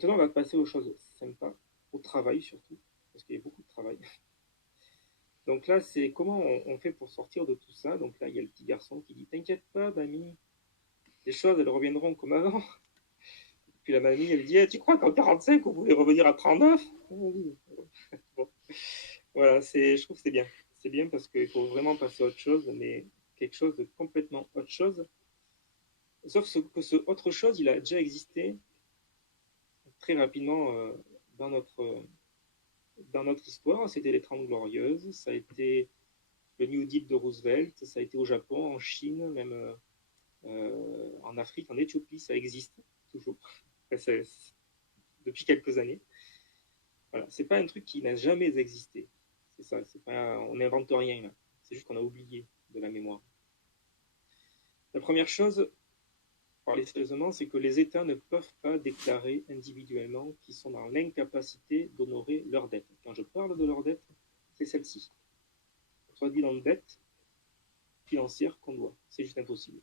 Maintenant, on va passer aux choses sympas, au travail surtout, parce qu'il y a beaucoup de travail. Donc là, c'est comment on fait pour sortir de tout ça. Donc là, il y a le petit garçon qui dit t'inquiète pas, mamie, les choses, elles reviendront comme avant. Puis la mamie, elle dit tu crois qu'en 45, on voulait revenir à 39? Bon, voilà, je trouve que c'est bien. C'est bien parce qu'il faut vraiment passer à autre chose, mais quelque chose de complètement autre chose. Sauf que ce autre chose, il a déjà existé très rapidement dans notre, dans notre histoire. C'était les Trente Glorieuses, ça a été le New Deal de Roosevelt, ça a été au Japon, en Chine, même en Afrique, en Éthiopie, ça existe toujours. Depuis quelques années. Voilà, c'est pas un truc qui n'a jamais existé. C'est ça, c'est pas, on n'invente rien là. C'est juste qu'on a oublié de la mémoire. La première chose, parler sérieusement, c'est que les États ne peuvent pas déclarer individuellement qu'ils sont dans l'incapacité d'honorer leurs dettes. Quand je parle de leurs dettes, c'est celle-ci. Soit dit dans une dette financière qu'on doit. C'est juste impossible.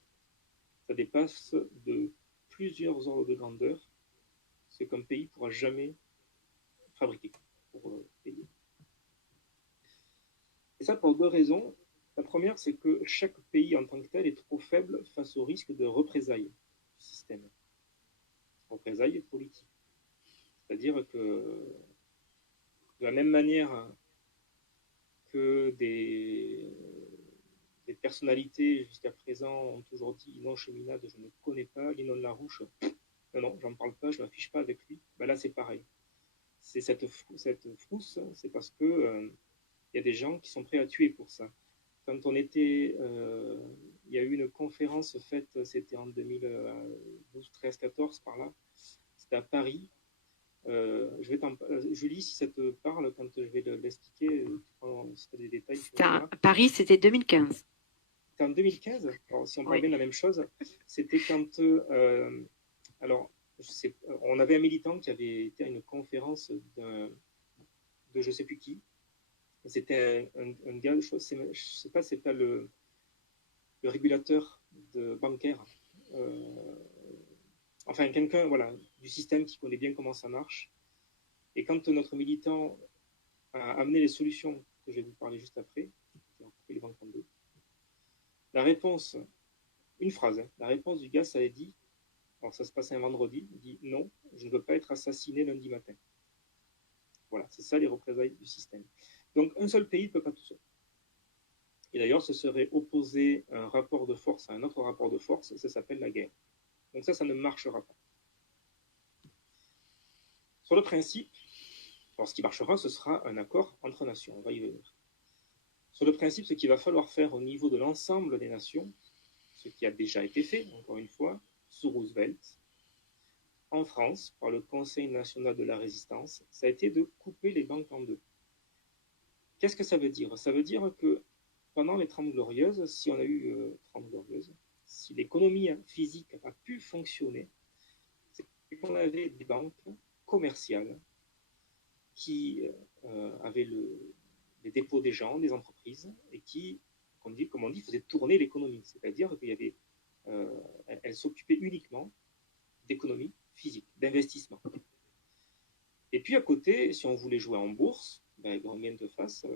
Ça dépasse de plusieurs ordres de grandeur, ce qu'un pays ne pourra jamais fabriquer pour payer. Et ça pour deux raisons. La première, c'est que chaque pays en tant que tel est trop faible face au risque de représailles du système. Représailles politiques. C'est-à-dire que de la même manière que des personnalités jusqu'à présent ont toujours dit non, Cheminade, je ne connais pas, Linon Larouche, non, non, j'en parle pas, je ne m'affiche pas avec lui. Ben là, c'est pareil. C'est cette frousse, c'est parce que y a des gens qui sont prêts à tuer pour ça. Quand on était, il y a eu une conférence faite, c'était en 2012, 13, 14 par là, c'était à Paris. Julie, si ça te parle, quand je vais l'expliquer, si tu as des détails, tu me diras. Paris, c'était 2015. C'était en 2015, alors, si on parle Oui. bien de la même chose, c'était quand, alors, on avait un militant qui avait été à une conférence de je ne sais plus qui. C'était un gars, je ne sais pas, c'est pas le régulateur bancaire, enfin quelqu'un voilà, du système qui connaît bien comment ça marche. Et quand notre militant a amené les solutions que je vais vous parler juste après, les banques en deux, la réponse, une phrase, hein, la réponse du gars, ça a dit, alors ça se passe un vendredi, il dit non, je ne veux pas être assassiné lundi matin. Voilà, c'est ça les représailles du système. Donc un seul pays ne peut pas tout seul. Et d'ailleurs, ce serait opposer un rapport de force à un autre rapport de force, ça s'appelle la guerre. Donc ça ne marchera pas. Sur le principe, alors ce qui marchera, ce sera un accord entre nations, on va y venir. Sur le principe, ce qu'il va falloir faire au niveau de l'ensemble des nations, ce qui a déjà été fait, encore une fois, sous Roosevelt, en France, par le Conseil national de la résistance, ça a été de couper les banques en deux. Qu'est-ce que ça veut dire? Ça veut dire que pendant les Trente Glorieuses, si on a eu 30 Glorieuses, si l'économie physique a pu fonctionner, c'est qu'on avait des banques commerciales qui avaient les dépôts des gens, des entreprises, et qui, comme on dit, faisaient tourner l'économie. C'est-à-dire qu'elle s'occupait uniquement d'économie physique, d'investissement. Et puis à côté, si on voulait jouer en bourse, ben, combien de face,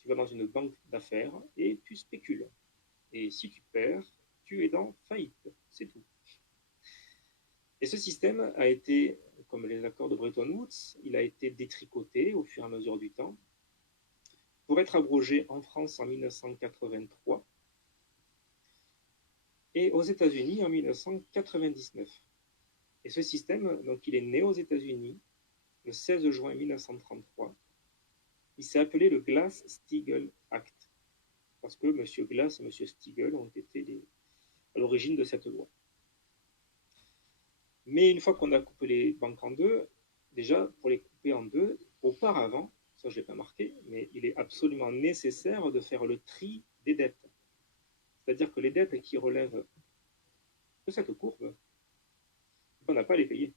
tu vas dans une banque d'affaires et tu spécules. Et si tu perds, tu es dans faillite. C'est tout. Et ce système a été, comme les accords de Bretton Woods, il a été détricoté au fur et à mesure du temps pour être abrogé en France en 1983 et aux États-Unis en 1999. Et ce système, donc, il est né aux États-Unis le 16 juin 1933. Il s'est appelé le Glass-Steagall Act parce que M. Glass et M. Steagall ont été à l'origine de cette loi. Mais une fois qu'on a coupé les banques en deux, déjà, pour les couper en deux, auparavant, ça je n'ai pas marqué, mais il est absolument nécessaire de faire le tri des dettes. C'est-à-dire que les dettes qui relèvent de cette courbe, on n'a pas à les payer.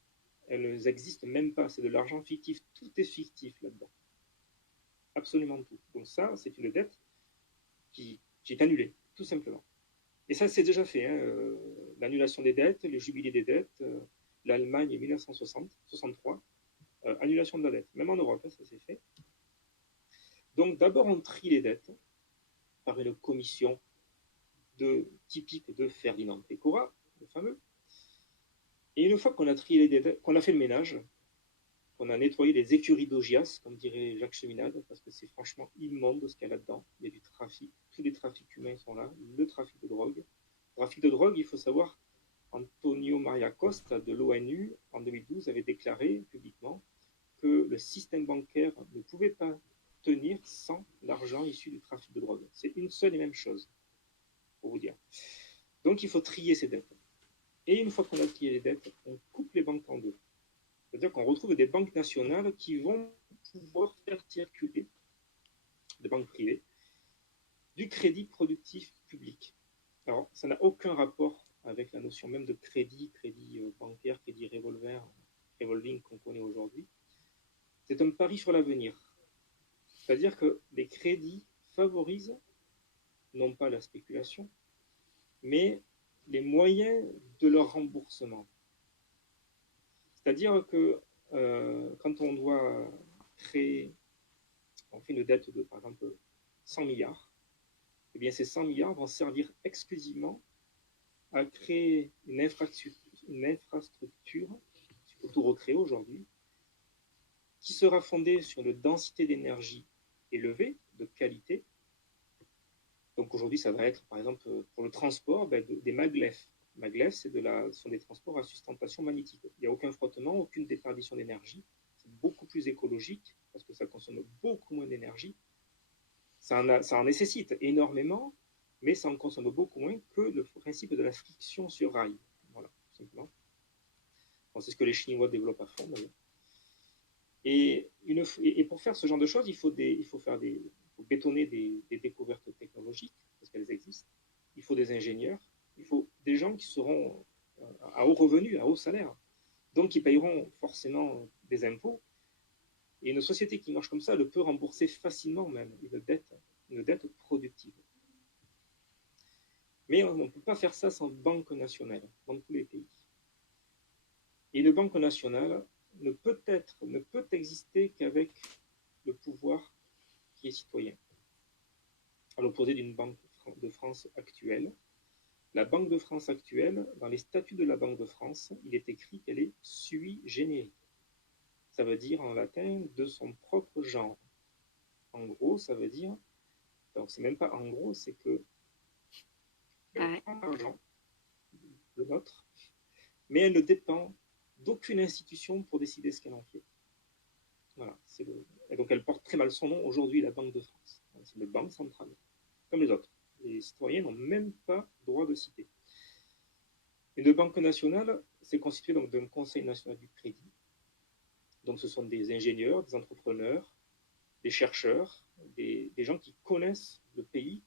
Elles n'existent même pas, c'est de l'argent fictif. Tout est fictif là-dedans. Absolument tout. Donc ça, c'est une dette qui est annulée, tout simplement. Et ça, c'est déjà fait. Hein, l'annulation des dettes, le jubilé des dettes, l'Allemagne en 1963, annulation de la dette. Même en Europe, ça s'est fait. Donc d'abord, on trie les dettes par une commission typique de Ferdinand Pécora, le fameux. Et une fois qu'on a trié les dettes, qu'on a fait le ménage, qu'on a nettoyé les écuries d'Augias, comme dirait Jacques Cheminade, parce que c'est franchement immonde ce qu'il y a là-dedans. Il y a du trafic, tous les trafics humains sont là, le trafic de drogue. Le trafic de drogue, il faut savoir, Antonio Maria Costa de l'ONU, en 2012, avait déclaré publiquement que le système bancaire ne pouvait pas tenir sans l'argent issu du trafic de drogue. C'est une seule et même chose, pour vous dire. Donc il faut trier ces dettes. Et une fois qu'on a trié les dettes, on coupe les banques en deux. C'est-à-dire qu'on retrouve des banques nationales qui vont pouvoir faire circuler, des banques privées, du crédit productif public. Alors, ça n'a aucun rapport avec la notion même de crédit bancaire, crédit revolving qu'on connaît aujourd'hui. C'est un pari sur l'avenir. C'est-à-dire que les crédits favorisent non pas la spéculation, mais les moyens de leur remboursement. C'est-à-dire que quand on doit créer, on fait une dette de, par exemple, 100 milliards, eh bien ces 100 milliards vont servir exclusivement à créer une infrastructure qu'il faut tout recréer aujourd'hui, qui sera fondée sur une densité d'énergie élevée, de qualité. Donc aujourd'hui, ça va être, par exemple, pour le transport, des maglev. Maglev, ce sont des transports à sustentation magnétique. Il n'y a aucun frottement, aucune déperdition d'énergie. C'est beaucoup plus écologique parce que ça consomme beaucoup moins d'énergie. Ça en nécessite énormément, mais ça en consomme beaucoup moins que le principe de la friction sur rail. Voilà, tout simplement. Bon, c'est ce que les Chinois développent à fond, d'ailleurs. Et pour faire ce genre de choses, il faut bétonner des découvertes technologiques, parce qu'elles existent. Il faut des ingénieurs, il faut des gens qui seront à haut revenu, à haut salaire, donc qui payeront forcément des impôts. Et une société qui marche comme ça, elle peut rembourser facilement même une dette productive. Mais on ne peut pas faire ça sans banque nationale dans tous les pays. Et une banque nationale ne peut exister qu'avec le pouvoir qui est citoyen. À l'opposé d'une Banque de France actuelle. La Banque de France actuelle, dans les statuts de la Banque de France, il est écrit qu'elle est sui generis. Ça veut dire en latin de son propre genre. En gros, ça veut dire, donc c'est même pas en gros, c'est que elle prend l'argent, le nôtre, mais elle ne dépend d'aucune institution pour décider ce qu'elle en fait. Voilà, et donc elle porte très mal son nom aujourd'hui, la Banque de France. C'est une banque centrale, comme les autres. Les citoyens n'ont même pas droit de citer. Une banque nationale, c'est constitué donc d'un Conseil national du crédit. Donc ce sont des ingénieurs, des entrepreneurs, des chercheurs, des gens qui connaissent le pays,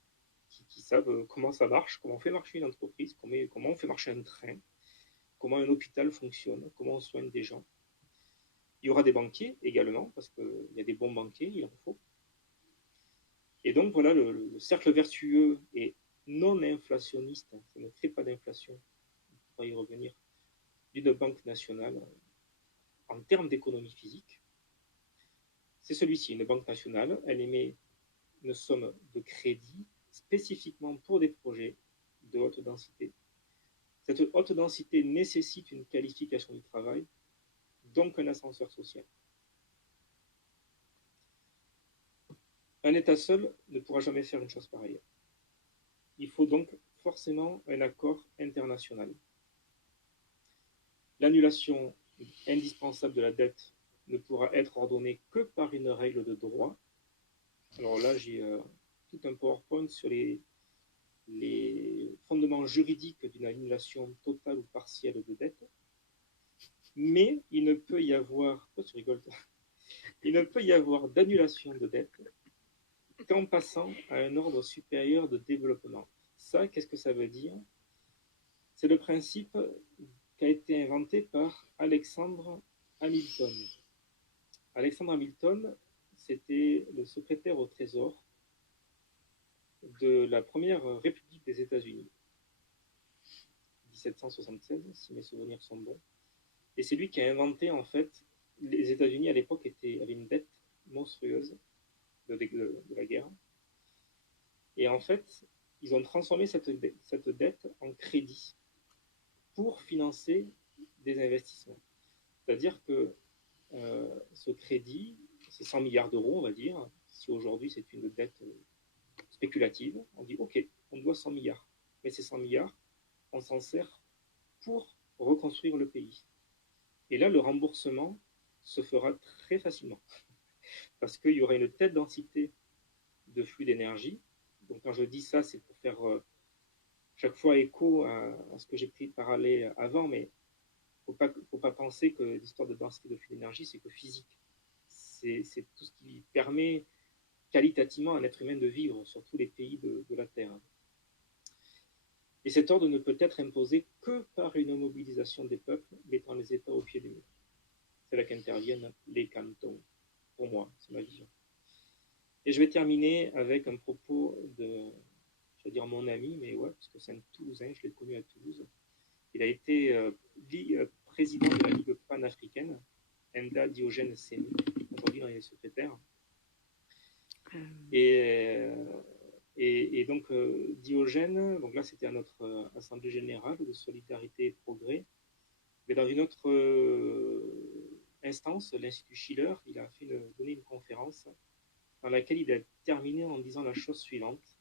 qui savent comment ça marche, comment on fait marcher une entreprise, comment on fait marcher un train, comment un hôpital fonctionne, comment on soigne des gens. Il y aura des banquiers également, parce qu'il y a des bons banquiers, il en faut. Et donc voilà, le cercle vertueux est non inflationniste, ça ne crée pas d'inflation, on pourra y revenir, d'une banque nationale en termes d'économie physique. C'est celui-ci, une banque nationale, elle émet une somme de crédit spécifiquement pour des projets de haute densité. Cette haute densité nécessite une qualification du travail, donc un ascenseur social. Un État seul ne pourra jamais faire une chose pareille. Il faut donc forcément un accord international. L'annulation indispensable de la dette ne pourra être ordonnée que par une règle de droit. Alors là, j'ai tout un PowerPoint sur les fondements juridiques d'une annulation totale ou partielle de dette. Mais il ne peut y avoir, tu rigoles, il ne peut y avoir d'annulation de dette qu'en passant à un ordre supérieur de développement. Ça, qu'est-ce que ça veut dire? C'est le principe qui a été inventé par Alexander Hamilton. Alexander Hamilton, c'était le secrétaire au Trésor de la première République des États-Unis, 1776, si mes souvenirs sont bons. Et c'est lui qui a inventé, en fait, les États-Unis à l'époque avaient une dette monstrueuse de la guerre. Et en fait, ils ont transformé cette dette en crédit pour financer des investissements. C'est-à-dire que ce crédit, c'est 100 milliards d'euros, on va dire. Si aujourd'hui c'est une dette spéculative, on dit OK, on doit 100 milliards. Mais ces 100 milliards, on s'en sert pour reconstruire le pays. Et là, le remboursement se fera très facilement. Parce qu'il y aura une telle densité de flux d'énergie. Donc quand je dis ça, c'est pour faire chaque fois écho à ce que j'ai pris parallèle avant, mais il ne faut pas penser que l'histoire de densité de flux d'énergie, c'est que physique. C'est tout ce qui permet qualitativement à un être humain de vivre sur tous les pays de la Terre. Et cet ordre ne peut être imposé que par une mobilisation des peuples mettant les États au pied du mur. C'est là qu'interviennent les cantons. Pour moi, c'est ma vision. Et je vais terminer avec un propos de, je vais dire mon ami, mais ouais, parce que c'est un Toulousain, je l'ai connu à Toulouse. Il a été président de la Ligue panafricaine, Enda Diogène Séni. Aujourd'hui, il est secrétaire. Et donc, Diogène, donc là, c'était à notre Assemblée Générale de Solidarité et Progrès. Mais dans une autre instance, l'Institut Schiller, il a donné une conférence dans laquelle il a terminé en disant la chose suivante.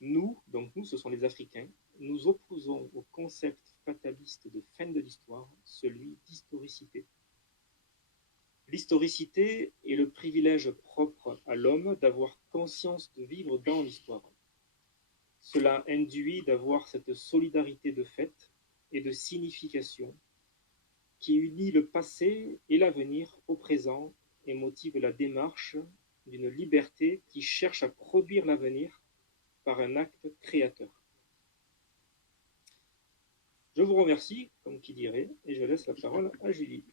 Nous, ce sont les Africains, nous opposons au concept fataliste de fin de l'histoire celui d'historicité. L'historicité est le privilège propre à l'homme d'avoir conscience de vivre dans l'histoire. Cela induit d'avoir cette solidarité de fait et de signification qui unit le passé et l'avenir au présent et motive la démarche d'une liberté qui cherche à produire l'avenir par un acte créateur. Je vous remercie, comme qui dirait, et je laisse la parole à Julie.